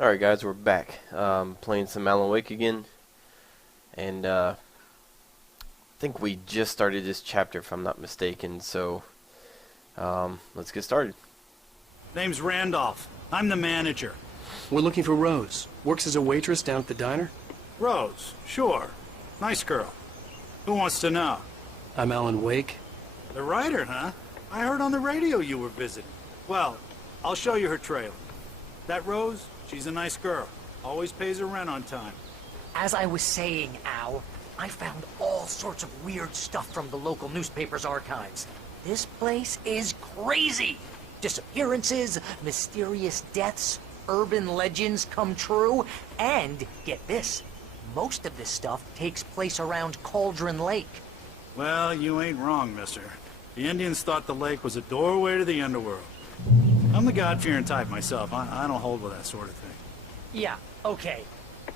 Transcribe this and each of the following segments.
Alright guys, we're back. Playing some Alan Wake again. And I think we just started this chapter if I'm not mistaken, so let's get started. Name's Randolph. I'm the manager. We're looking for Rose. Works as a waitress down at the diner. Rose, sure. Nice girl. Who wants to know? I'm Alan Wake. The writer, huh? I heard on the radio you were visiting. Well, I'll show you her trailer. That Rose, she's a nice girl. Always pays her rent on time. As I was saying, Al, I found all sorts of weird stuff from the local newspaper's archives. This place is crazy! Disappearances, mysterious deaths, urban legends come true, and, get this, most of this stuff takes place around Cauldron Lake. Well, you ain't wrong, mister. The Indians thought the lake was a doorway to the underworld. I'm the God-fearing type myself. I don't hold with that sort of thing. Yeah, okay.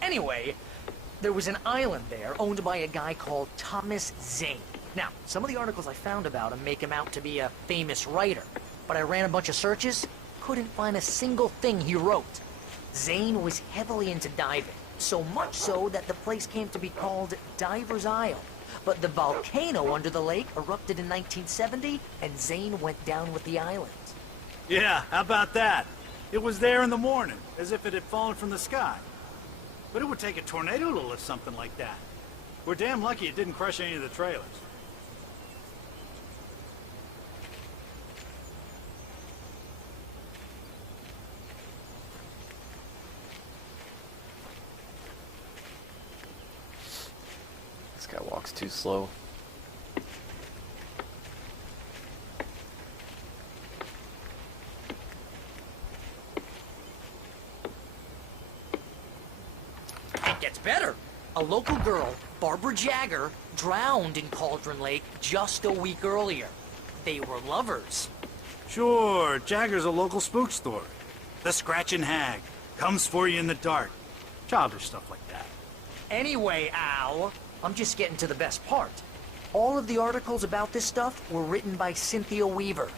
Anyway, there was an island there owned by a guy called Thomas Zane. Now, some of the articles I found about him make him out to be a famous writer, but I ran a bunch of searches, couldn't find a single thing he wrote. Zane was heavily into diving, so much so that the place came to be called Diver's Isle. But the volcano under the lake erupted in 1970, and Zane went down with the island. Yeah, how about that? It was there in the morning, as if it had fallen from the sky. But it would take a tornado to lift something like that. We're damn lucky it didn't crush any of the trailers. This guy walks too slow. It gets better. A local girl, Barbara Jagger, drowned in Cauldron Lake just a week earlier. They were lovers. Sure, Jagger's a local spook story. The Scratching Hag. Comes for you in the dark. Childish stuff like that. Anyway, Al, I'm just getting to the best part. All of the articles about this stuff were written by Cynthia Weaver.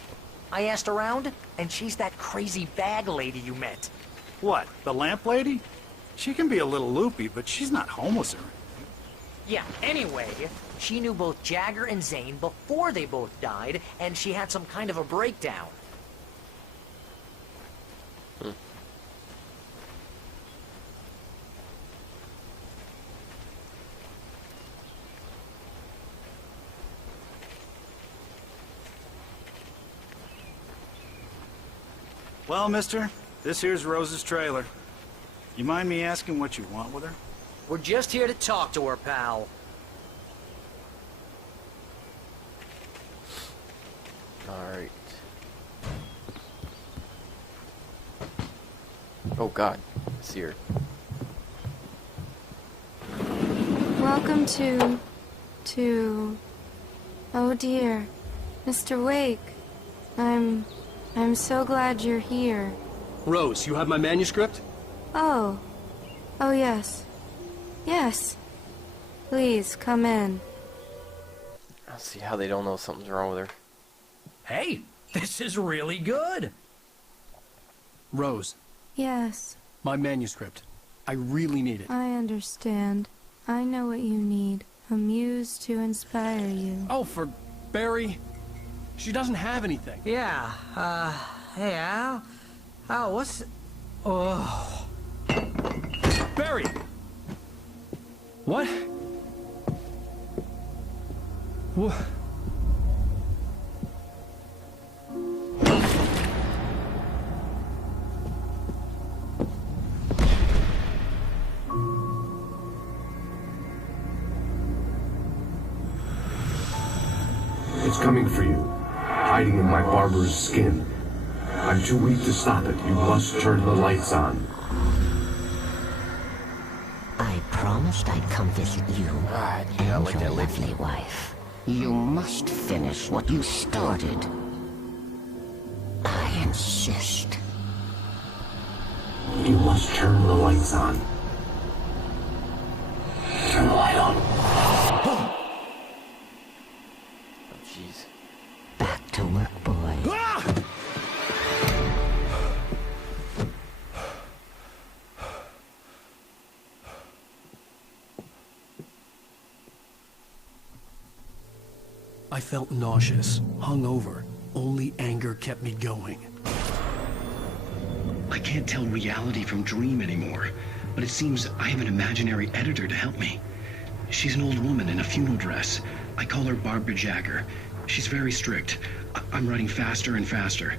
I asked around, and she's that crazy bag lady you met. What, the lamp lady? She can be a little loopy, but she's not homeless or anything. Yeah, anyway, she knew both Jagger and Zane before they both died, and she had some kind of a breakdown. Well, mister, this here's Rose's trailer. You mind me asking what you want with her? We're just here to talk to her, pal. Alright. Oh god, I see her. Welcome to... Oh dear. Mr. Wake. I'm so glad you're here. Rose, you have my manuscript? Oh. Oh yes. Yes. Please, come in. I don't see how they don't know something's wrong with her. Hey, this is really good. Rose, Yes, my manuscript. I really need it. I understand. I know what you need. A muse to inspire you. Oh, for Barry. She doesn't have anything. Yeah, hey, Al? Al, what's... Oh... Barry! What? What? It's coming for you, hiding in my barber's skin. I'm too weak to stop it. You must turn the lights on. I promised I'd come visit you I do and not like your that lady. lovely wife. You must finish what you started. I insist. You must turn the lights on. Turn the light on. Oh jeez. Back to work, boy. I felt nauseous, hungover. Only anger kept me going. I can't tell reality from dream anymore, but it seems I have an imaginary editor to help me. She's an old woman in a funeral dress. I call her Barbara Jagger. She's very strict. I'm writing faster and faster.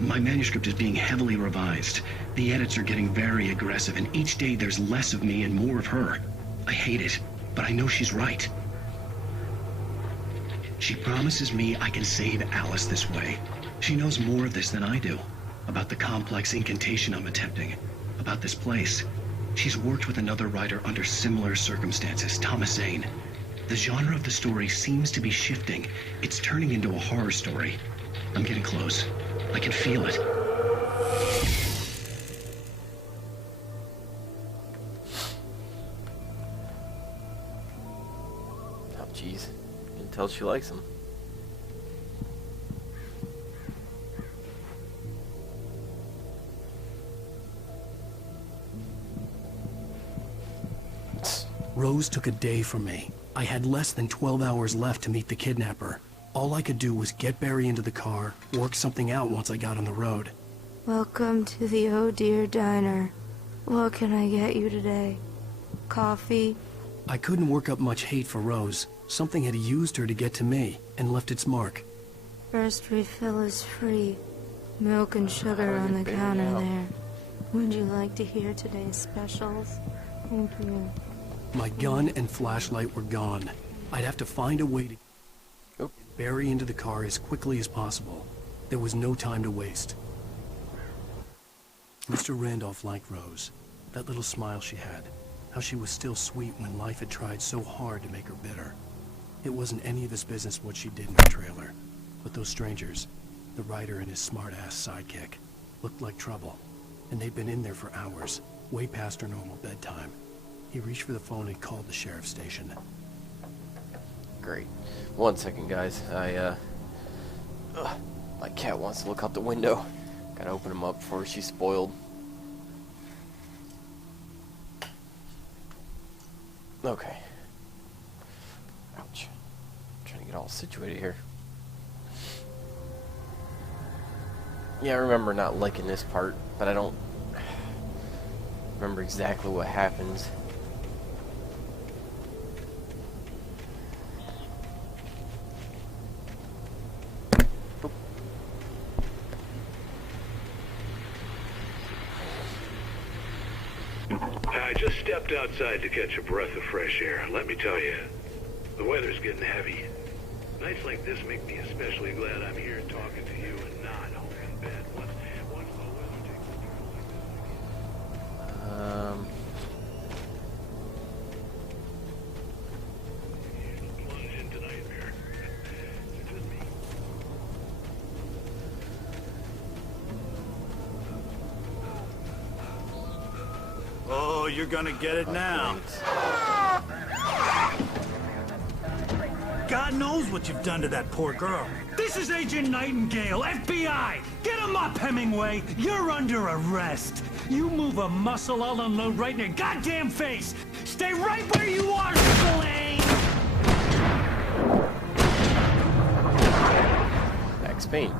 My manuscript is being heavily revised. The edits are getting very aggressive, and each day there's less of me and more of her. I hate it, but I know she's right. She promises me I can save Alice this way. She knows more of this than I do. About the complex incantation I'm attempting. About this place. She's worked with another writer under similar circumstances, Thomas Zane. The genre of the story seems to be shifting. It's turning into a horror story. I'm getting close. I can feel it. Oh, jeez. You can tell she likes him. Rose took a day from me. I had less than 12 hours left to meet the kidnapper. All I could do was get Barry into the car, work something out once I got on the road. Welcome to the Oh Dear Diner. What can I get you today? Coffee? I couldn't work up much hate for Rose. Something had used her to get to me, and left its mark. First refill is free. Milk and sugar on the counter there. Would you like to hear today's specials? Thank you. My gun and flashlight were gone. I'd have to find a way to get Barry into the car as quickly as possible. There was no time to waste. Mr. Randolph liked Rose. That little smile she had. How she was still sweet when life had tried so hard to make her bitter. It wasn't any of his business what she did in the trailer. But those strangers, the writer and his smart-ass sidekick, looked like trouble. And they'd been in there for hours, way past her normal bedtime. He reached for the phone and called the sheriff's station. Great. 1 second, guys. My cat wants to look out the window. Gotta open him up before she's spoiled. Okay. Ouch. Trying to get all situated here. Yeah, I remember not liking this part, but I don't remember exactly what happens. I just stepped outside to catch a breath of fresh air. Let me tell you, the weather's getting heavy. Nights like this make me especially glad I'm here talking to you and not home in bed. Once the weather takes control like this, plunge into nightmare. It's just me. Oh, you're gonna get it now. God knows what you've done to that poor girl. This is Agent Nightingale, FBI! Get him up, Hemingway! You're under arrest! You move a muscle, I'll unload right in your goddamn face! Stay right where you are, Slane! Max Payne.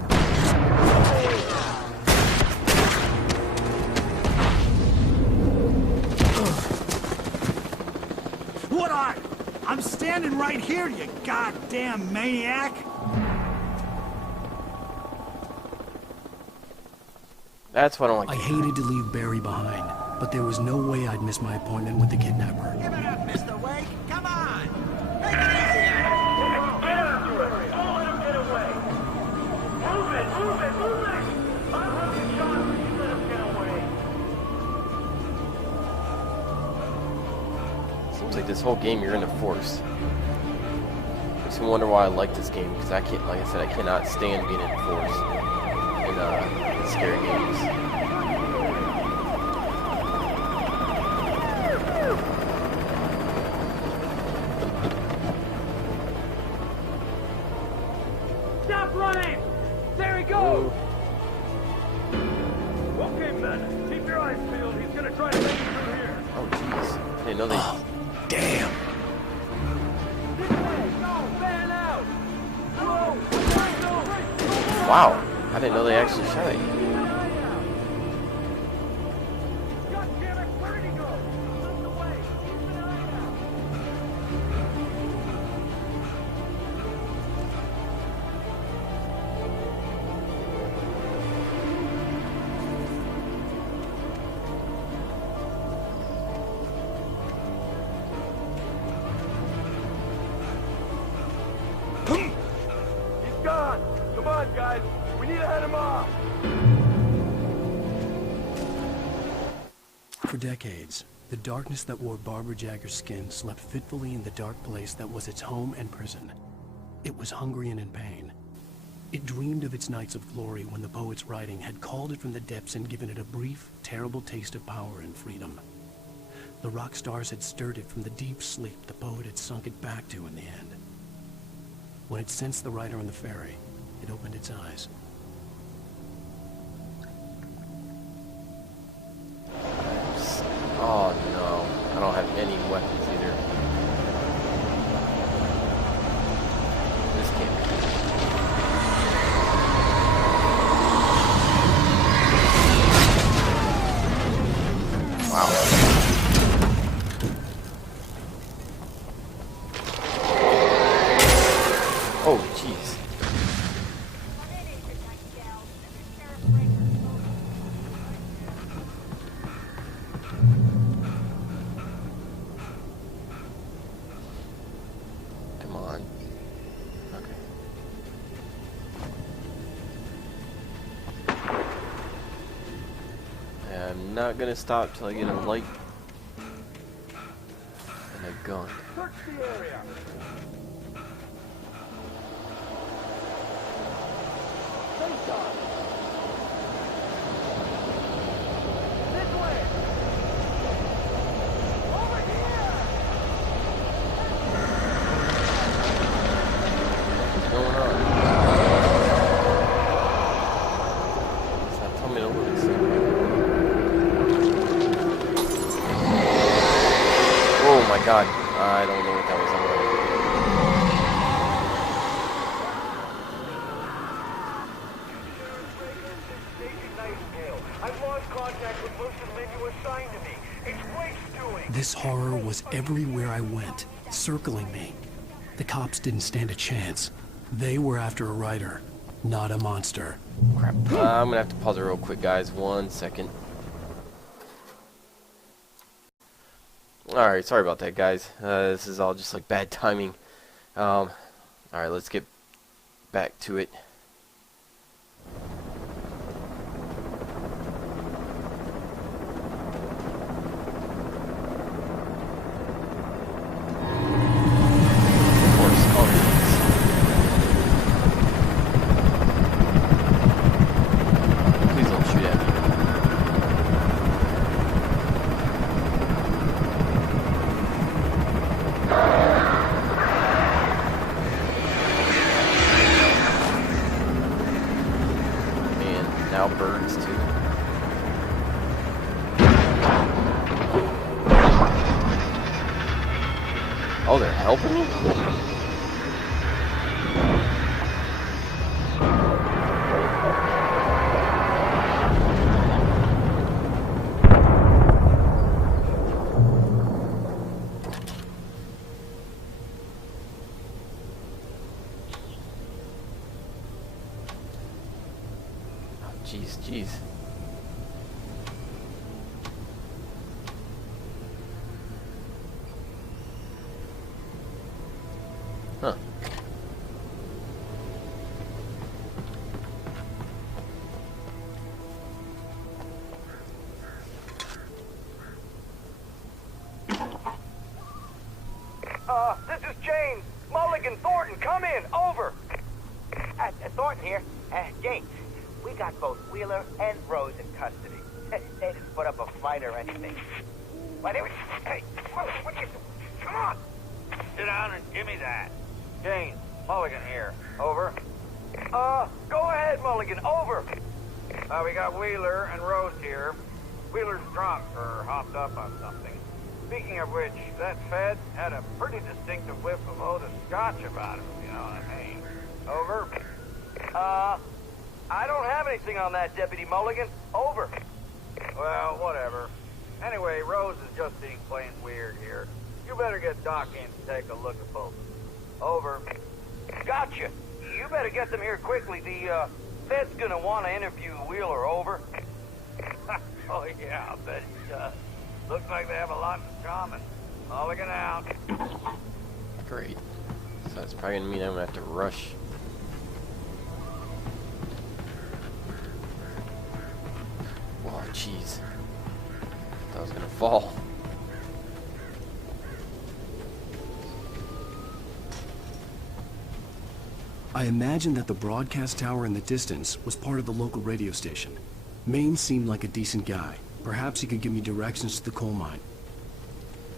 What are you? I'm standing right here, you goddamn maniac! That's what I don't like. I hated to leave Barry behind, but there was no way I'd miss my appointment with the kidnapper. Give it up, Mr. Wake! Come on! Make it easy! Get after it! Don't let him get away! Move it! Move it! Move it! I'm having shots when you let him get away! Seems like this whole game you're in a force. Makes me wonder why I like this game, because I can't, like I said, I cannot stand being in a force in scary games. Stop running! There he goes! Okay, men. Keep your eyes peeled. He's gonna try to make it through here. Oh, jeez. I didn't know they... Damn! This way! Go! Fan out! Wow, I didn't know they actually shot at you. God damn it, where did he go? He slipped away. Keep an eye out. He's gone. Come on, guys. We need to head him off. For decades, the darkness that wore Barbara Jagger's skin slept fitfully in the dark place that was its home and prison. It was hungry and in pain. It dreamed of its nights of glory when the poet's writing had called it from the depths and given it a brief, terrible taste of power and freedom. The rock stars had stirred it from the deep sleep the poet had sunk it back to in the end. When it sensed the writer on the ferry, it opened its eyes. Oh no, I don't have any weapons either. This can't be. Wow. Oh, jeez. Come on. Okay. I'm not gonna stop till I get a light and a gun. Search the area. Face on. This way. Over here. What's going on? Stop telling me to look. Oh my god. I don't know what that was about. I've lost contact with most of the men you assigned to me. It's Wake's doing. This horror was everywhere I went, circling me. The cops didn't stand a chance. They were after a writer, not a monster. Crap. I'm gonna have to pause it real quick, guys. 1 second. Alright, sorry about that, guys. This is all just like bad timing. Alright, let's get back to it. Of course, always. Please don't shoot at me. And now birds too. Oh, they're helping me? Jeez, jeez. Huh. This is James. Mulligan, Thornton, come in. Over. Thornton here. James, we got both Wheeler and Rose in custody. They didn't put up a fight or anything. Why, they were... Hey, what you... Come on! Sit down and give me that. James, Mulligan here. Over. Go ahead, Mulligan. Over. We got Wheeler and Rose here. Wheeler's drunk or hopped up on something. Speaking of which, that Fed had a pretty distinctive whiff of Otis Scotch about him, if you know what I mean. Over. I don't have anything on that, Deputy Mulligan. Over. Well, whatever. Anyway, Rose is just being plain weird here. You better get Doc in to take a look at both. Over. Gotcha. You better get them here quickly. The Fed's gonna want to interview Wheeler. Over. Oh yeah, I bet he does. Looks like they have a lot in common. Mulligan out. Great. So that's probably gonna mean I'm gonna have to rush. Oh jeez. Thought I was gonna fall. I imagined that the broadcast tower in the distance was part of the local radio station. Maine seemed like a decent guy. Perhaps he could give me directions to the coal mine.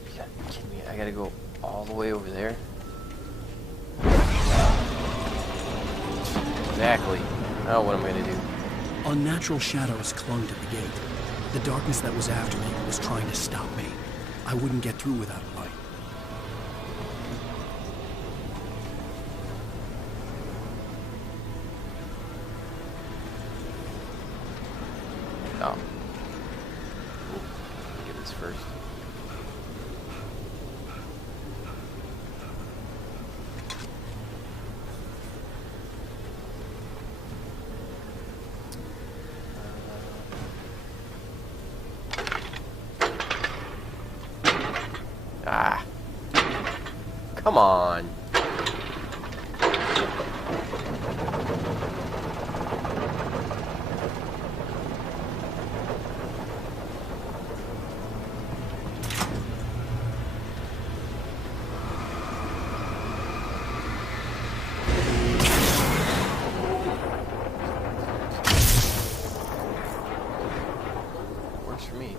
You gotta be kidding me. I gotta go all the way over there? Exactly. Now what am I gonna do? Unnatural shadows clung to the gate. The darkness that was after me was trying to stop me. I wouldn't get through without a light. Oh. Get this first. Ah. Come on. Works for me.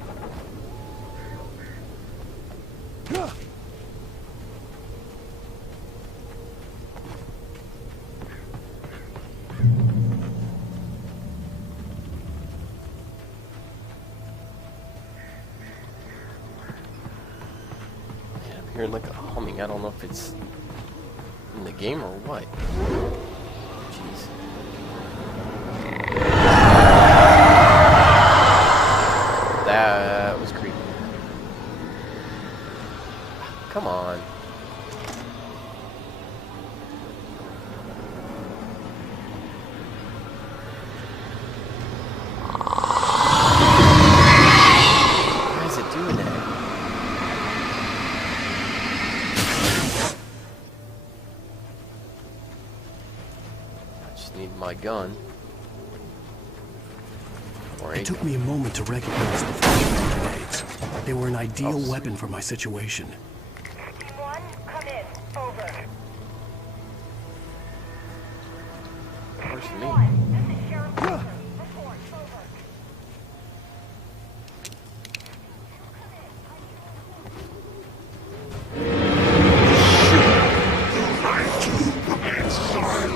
Hearing like a humming. I don't know if it's in the game or what. Jeez. That was creepy. Come on. Why is it doing that? Need my gun. Or It took me a moment to recognize the flashbang grenades. They were an ideal weapon for my situation. One, come in. Over. Where's me? This is Sheriff Parker. Report. Over.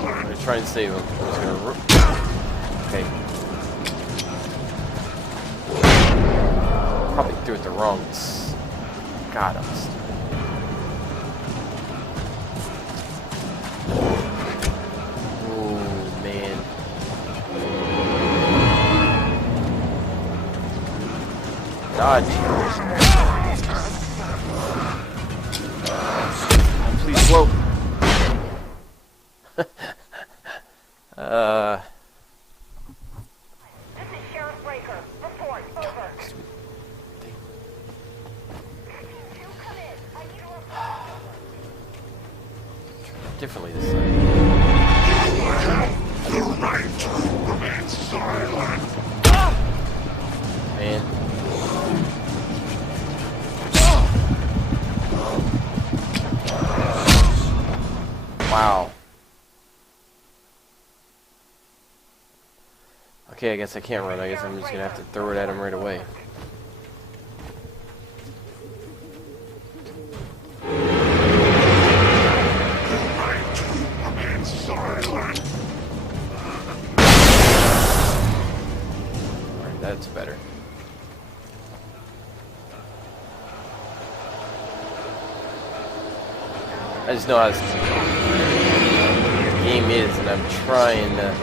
I'm gonna try and save him. I'm just gonna okay. Probably threw it the wrong. God, I'm stupid. Oh man. Dodge. Please float. This is Sheriff Breaker. Report. Over. You come in. I need a report. Differently this time. The right to remain silent. Man. Wow. Okay, I guess I can't run. I guess I'm just gonna have to throw it at him right away. Alright, that's better. I just know how this game is, and I'm trying to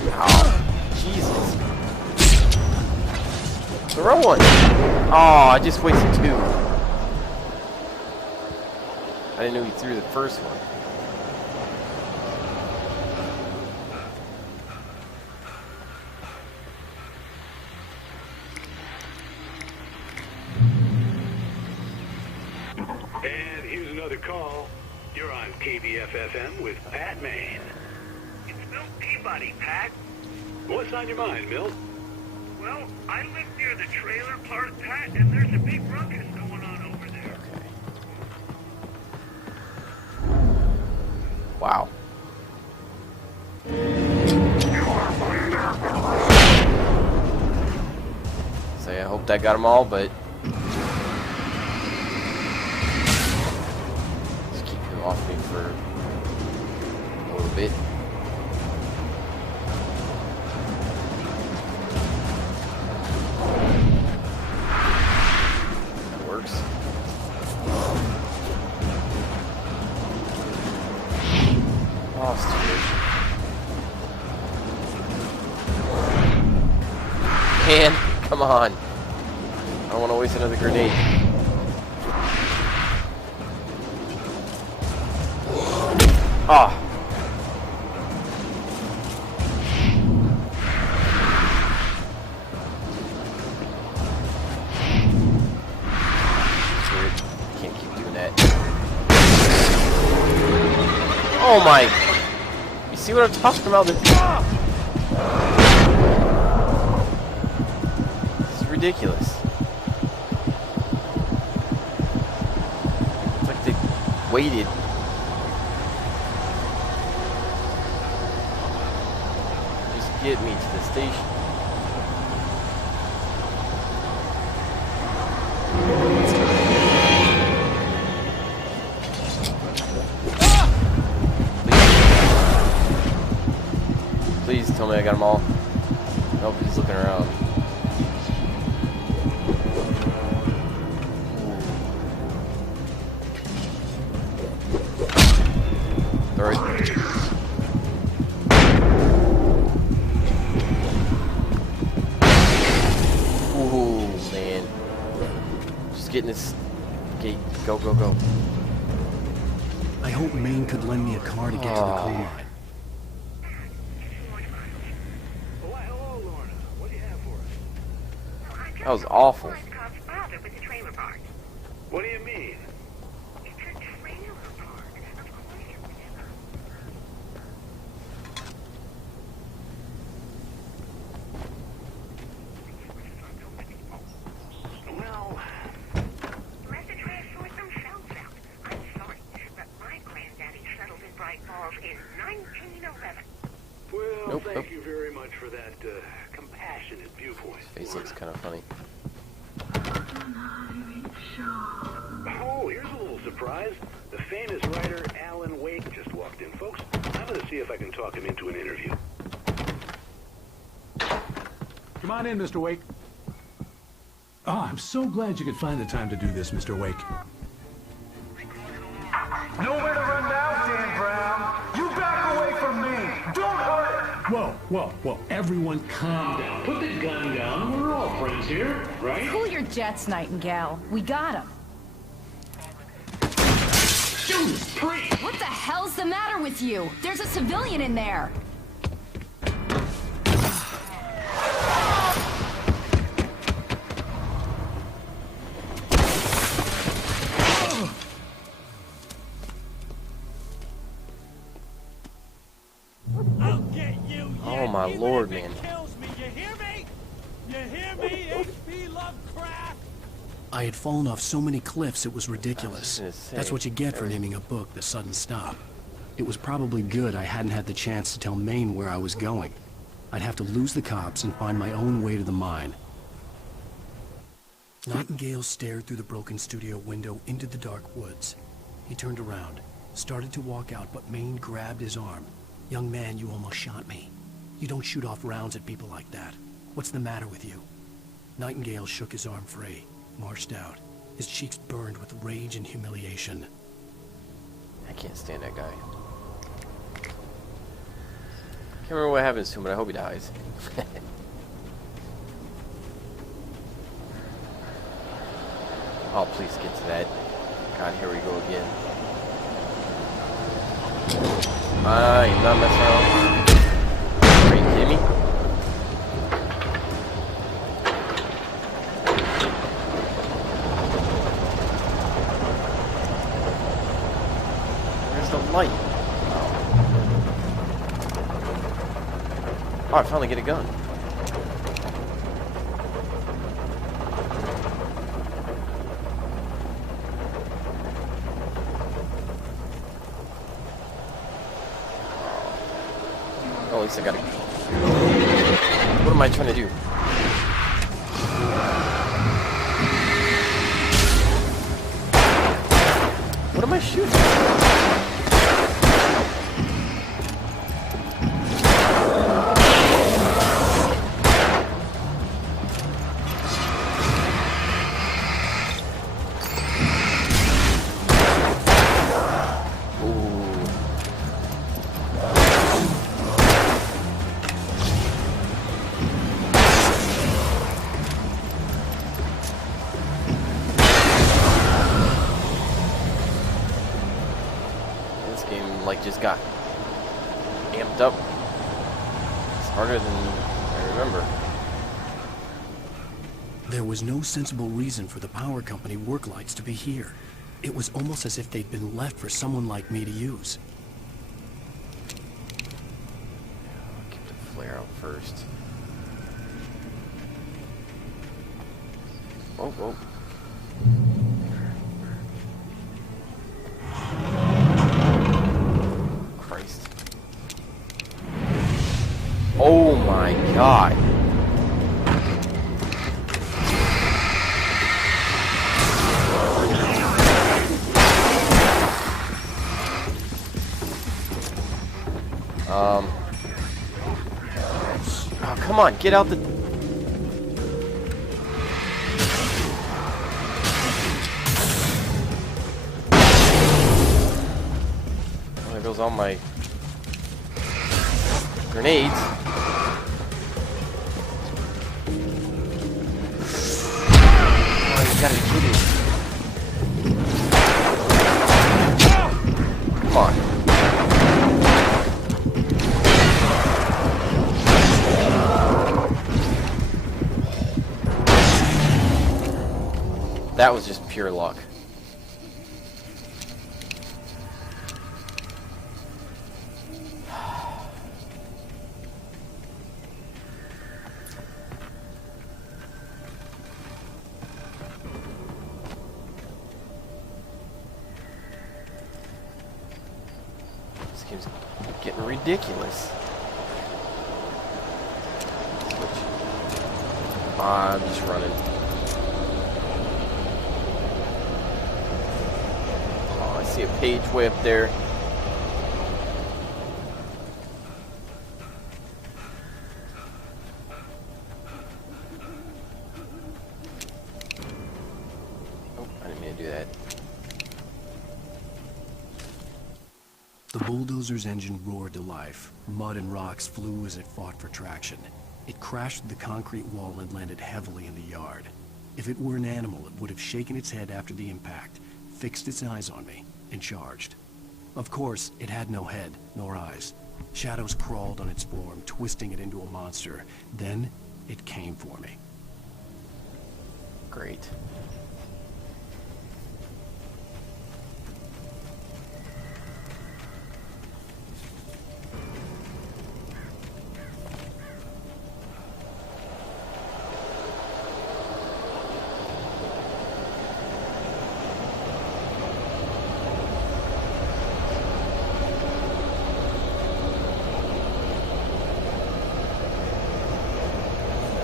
Oh, Jesus. Throw one. Oh, I just wasted 2. I didn't know he threw the first one. And here's another call. You're on KBFFM with Pat Maine. It's Milt Peabody, Pat. What's on your mind, Milt? Well, I live near the trailer park, Pat, and there's a big ruckus going on over there. Wow. So I hope that got them all, but just keep him off me for a little bit. That works. Oh, stupid. Man, come on. I don't want to waste another grenade. Ah. Can't keep doing that. Oh my. You see what I'm talking about? This is ridiculous. It's like they waited. Just get me to the station. Please tell me I got them all. Nope, he's looking around. Throw it. Ooh, man. Just getting this gate. Go, go, go. I hope Maine could lend me a car to get to the coal mine. That was awful. What do you mean? Well, let the trash sort themselves out. I'm sorry, but my granddaddy settled in Bright Falls in 1911. Well, thank you very much for that compassionate viewpoint. His face looks kind of funny. Oh, here's a little surprise. The famous writer Alan Wake just walked in, folks. I'm going to see if I can talk him into an interview. Come on in, Mr. Wake. Oh, I'm so glad you could find the time to do this, Mr. Wake. Nowhere to run now, Dan Brown. You back away from me. Don't hurt her. Whoa, whoa, whoa. Everyone calm down. Put the gun down. We're all friends here, right? Cool your jets, Nightingale. We got him. Judas Priest! What the hell's the matter with you? There's a civilian in there. I'll get you. Oh my lord, man. Kills me. You hear me? You hear me? H.P. Lovecraft. I had fallen off so many cliffs it was ridiculous. Say, That's what you get for naming a book The Sudden Stop. It was probably good I hadn't had the chance to tell Maine where I was going. I'd have to lose the cops and find my own way to the mine. Nightingale stared through the broken studio window into the dark woods. He turned around, started to walk out, but Maine grabbed his arm. "Young man, you almost shot me. You don't shoot off rounds at people like that. What's the matter with you?" Nightingale shook his arm free, marched out. His cheeks burned with rage and humiliation. I can't stand that guy. Can't remember what happens to him, but I hope he dies. Oh, please get to that. God, here we go again. You're not messing around. Are you kidding me? Where's the light? Oh, I finally get a gun. Oh, at least I got it. What am I trying to do? What am I shooting? Like just got amped up. It's harder than I remember. There was no sensible reason for the power company work lights to be here. It was almost as if they'd been left for someone like me to use. I'll keep the flare out first. Oh, oh. Oh my God. Oh, come on, get out the... Oh, there goes all my grenades. You gotta be kidding me. Come on. That was just pure luck. Game's getting ridiculous. Switch. I'm just running. Oh, I see a page way up there. Oh, I didn't mean to do that. The bulldozer's engine roared to life. Mud and rocks flew as it fought for traction. It crashed the concrete wall and landed heavily in the yard. If it were an animal, it would have shaken its head after the impact, fixed its eyes on me, and charged. Of course, it had no head, nor eyes. Shadows crawled on its form, twisting it into a monster. Then, it came for me. Great.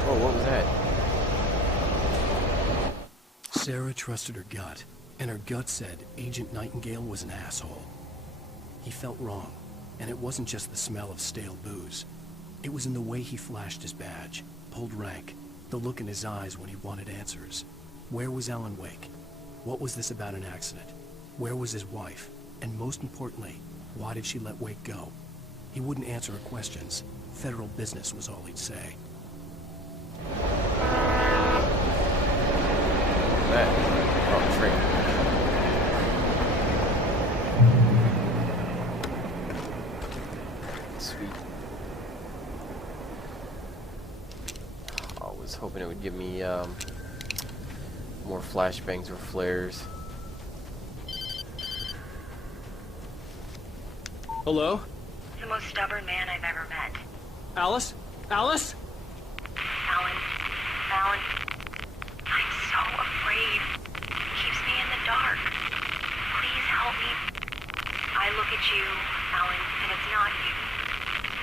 What was that? Sarah trusted her gut, and her gut said Agent Nightingale was an asshole. He felt wrong, and it wasn't just the smell of stale booze. It was in the way he flashed his badge, pulled rank, the look in his eyes when he wanted answers. Where was Alan Wake? What was this about an accident? Where was his wife? And most importantly, why did she let Wake go? He wouldn't answer her questions. Federal business was all he'd say. That. Oh, tree. Sweet. I was hoping it would give me more flashbangs or flares. Hello? The most stubborn man I've ever met. Alice? Alice? Alan. Alan. I'm so afraid. It keeps me in the dark. Please help me. I look at you, Alan, and it's not you.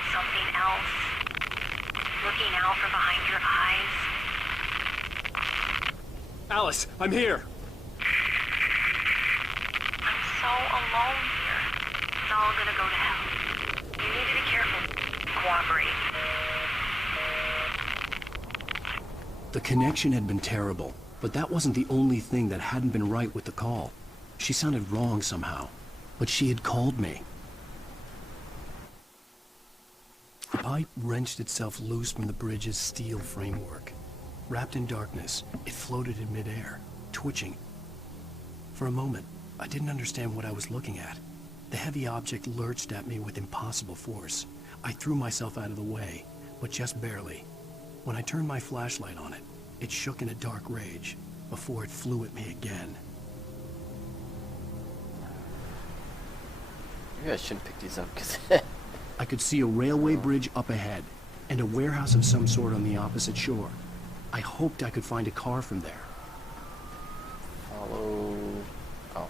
Something else. Looking out from behind your eyes. Alice, I'm here. I'm so alone here. It's all gonna go to hell. You need to be careful. Cooperate. The connection had been terrible, but that wasn't the only thing that hadn't been right with the call. She sounded wrong somehow, but she had called me. The pipe wrenched itself loose from the bridge's steel framework. Wrapped in darkness, it floated in midair, twitching. For a moment, I didn't understand what I was looking at. The heavy object lurched at me with impossible force. I threw myself out of the way, but just barely. When I turned my flashlight on it, it shook in a dark rage before it flew at me again. Maybe I shouldn't pick these up because I could see a railway bridge up ahead and a warehouse of some sort on the opposite shore. I hoped I could find a car from there. Follow. Oh.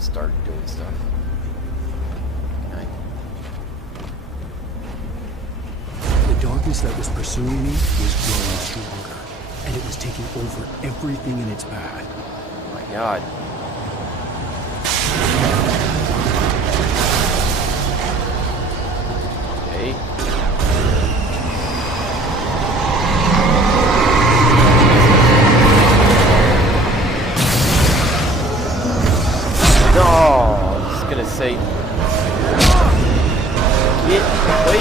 Start doing stuff. The darkness that was pursuing me was growing stronger, and it was taking over everything in its path. Oh my God. Okay. Say, get away.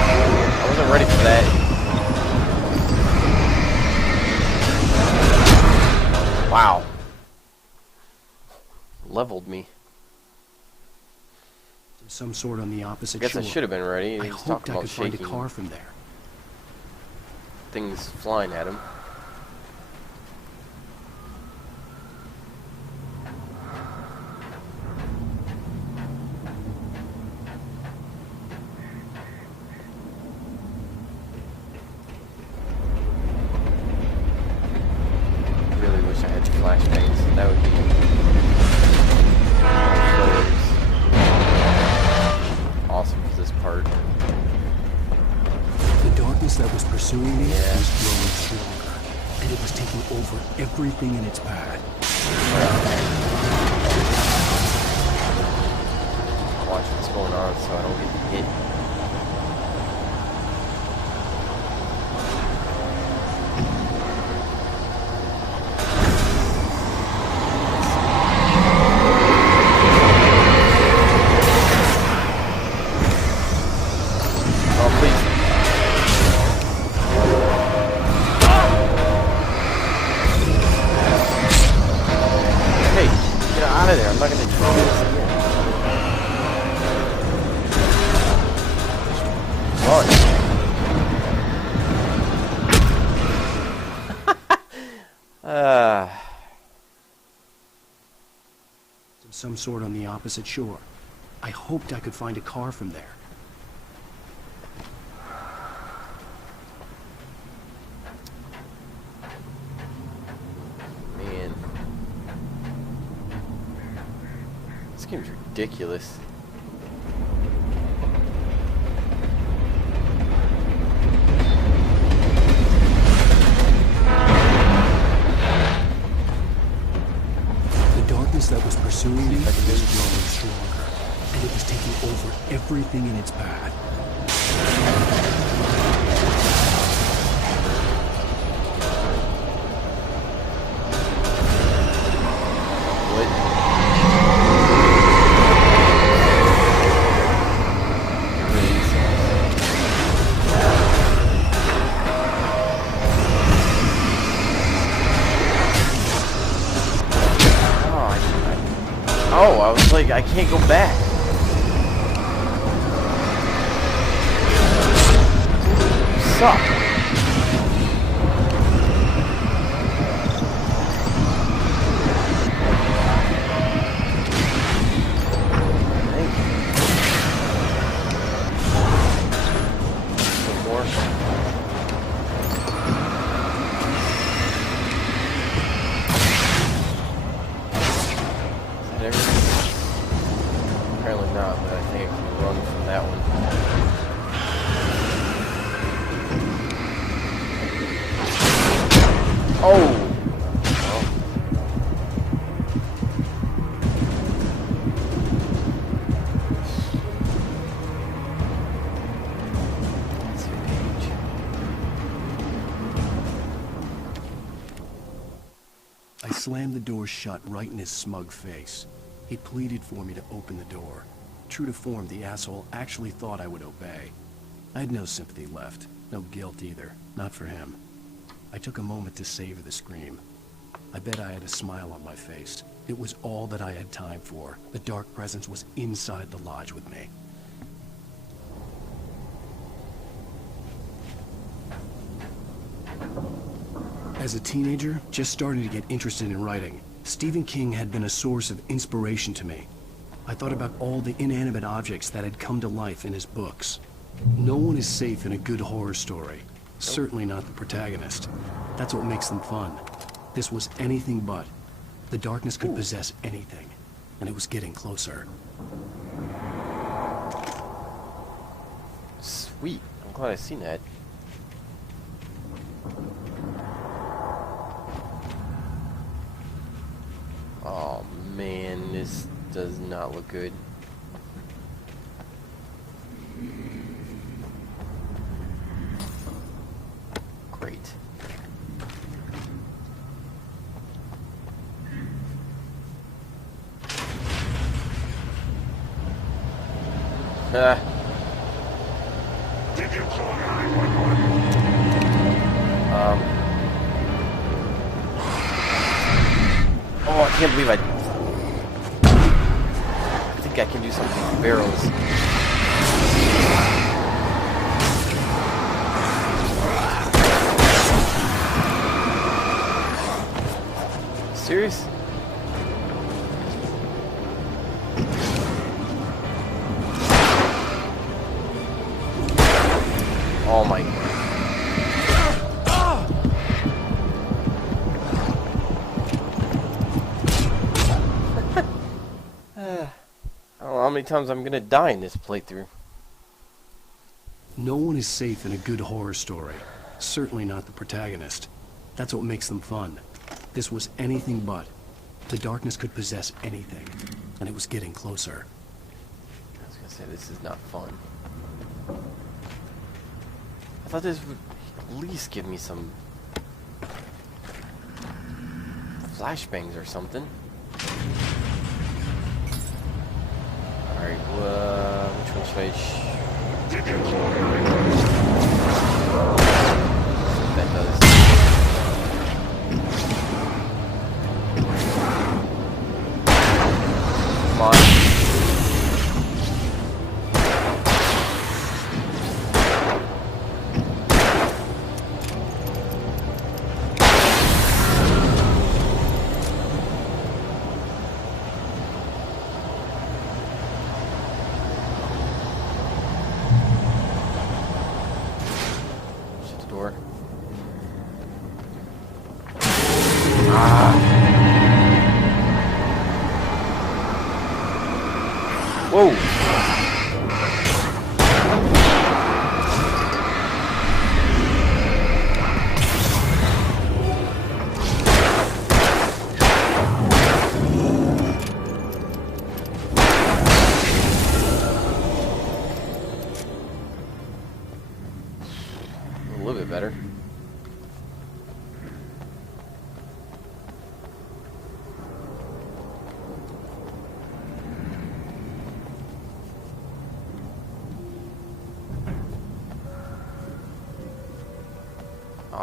I wasn't ready for that. Wow. Leveled me. Some sort on the opposite I guess shore. I should have been ready. I He was hoped talking I about could find a shaking. car from there. Things flying at him. Flashbangs. That would be awesome for this part. The darkness that was pursuing me was growing stronger, and it was taking over everything in its path. Watch what's going on so I don't get hit. I'm not gonna do this again. Run. Some sort on the opposite shore. I hoped I could find a car from there. Man. This game's ridiculous. Soon, it was growing stronger, and it was taking over everything in its path. Oh, I was like, I can't go back. You suck. Thank you. Some more. Apparently not, but I think I can run from that one. Oh! That's your page. I slammed the door shut right in his smug face. He pleaded for me to open the door. True to form, the asshole actually thought I would obey. I had no sympathy left, no guilt either, not for him. I took a moment to savor the scream. I bet I had a smile on my face. It was all that I had time for. The dark presence was inside the lodge with me. As a teenager, just starting to get interested in writing, Stephen King had been a source of inspiration to me. I thought about all the inanimate objects that had come to life in his books. No one is safe in a good horror story. Certainly not the protagonist. That's what makes them fun. This was anything but. The darkness could possess anything, and it was getting closer. Sweet. I'm glad I seen that. Oh man, this does not look good. Great. Did you call 911? Oh, I can't believe I think I can do something with barrels. Serious? Oh my god. I don't know how many times I'm gonna die in this playthrough. No one is safe in a good horror story. Certainly not the protagonist. That's what makes them fun. This was anything but. The darkness could possess anything, and it was getting closer. I was gonna say, this is not fun. I thought this would at least give me some flashbangs or something. Alright, which one should that does. Come on. Whoa!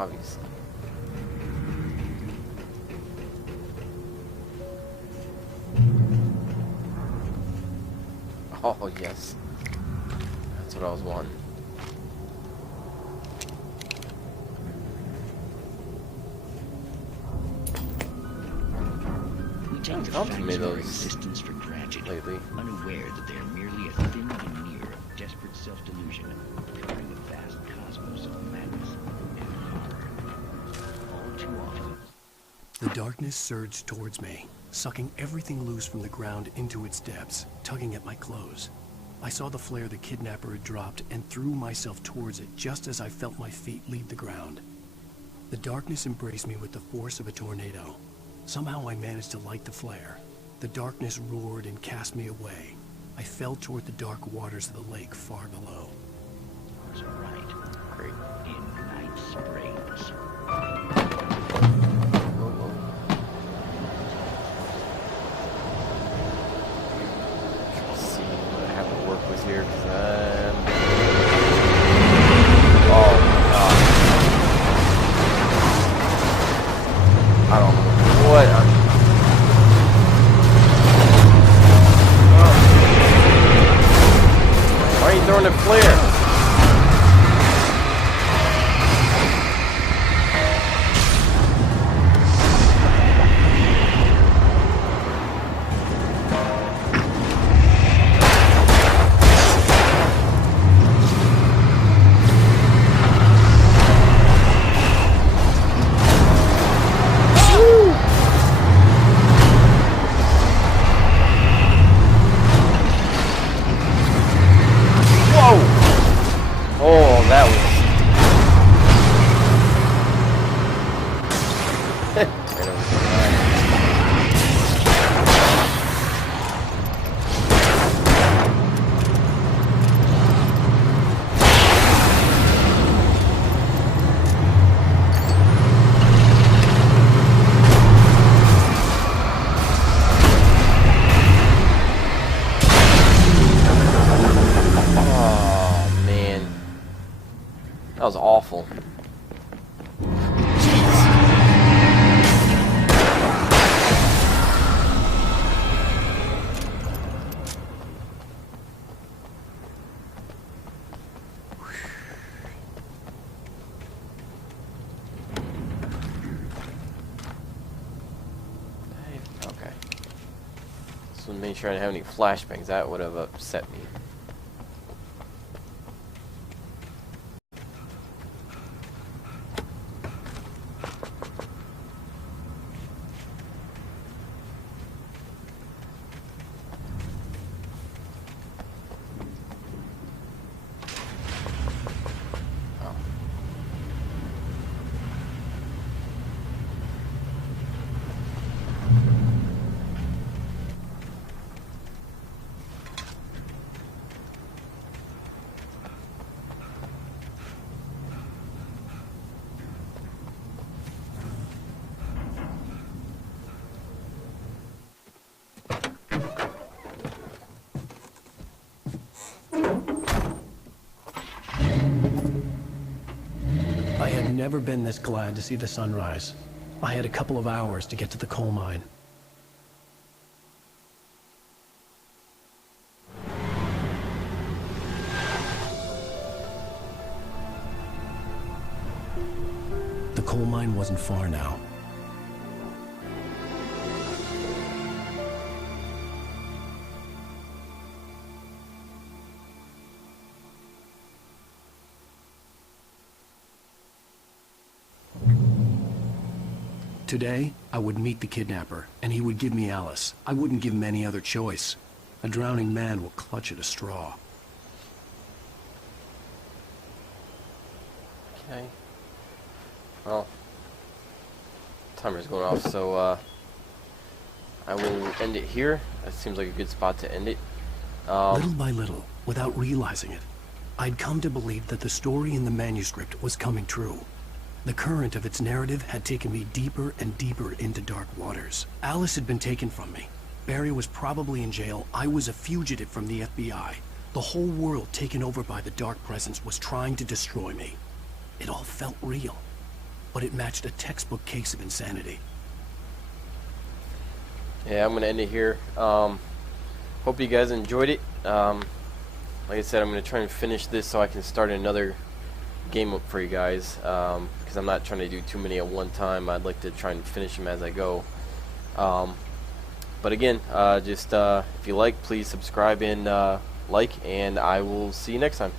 obviously. Oh, yes. That's what I was wanting. We take the Found facts of our tomatoes existence for granted, lately. unaware that they are merely a thin veneer of desperate self-delusion, covering a vast cosmos of madness and horror. All too often. The darkness surged towards me, sucking everything loose from the ground into its depths, tugging at my clothes. I saw the flare the kidnapper had dropped and threw myself towards it just as I felt my feet leave the ground. The darkness embraced me with the force of a tornado. Somehow I managed to light the flare. The darkness roared and cast me away. I fell toward the dark waters of the lake far below. Was right. Great. In Night Springs. See what I have to work with here, because oh my god. I don't know what I'm... Why are you throwing a flare? That was awful. Okay. Just want to make sure I didn't have any flashbangs. That would have upset me. I had never been this glad to see the sunrise. I had a couple of hours to get to the coal mine. The coal mine wasn't far now. Today, I would meet the kidnapper, and he would give me Alice. I wouldn't give him any other choice. A drowning man will clutch at a straw. Okay. Well, timer's going off, so I will end it here. That seems like a good spot to end it. Little by little, without realizing it, I'd come to believe that the story in the manuscript was coming true. The current of its narrative had taken me deeper and deeper into dark waters. Alice had been taken from me. Barry was probably in jail. I was a fugitive from the FBI. The whole world taken over by the Dark Presence was trying to destroy me. It all felt real. but it matched a textbook case of insanity. Yeah, I'm gonna end it here. Hope you guys enjoyed it. Like I said, I'm gonna try and finish this so I can start another game up for you guys, because I'm not trying to do too many at one time. I'd like to try and finish them as I go. But again, just if you like, please subscribe and like, and I will see you next time.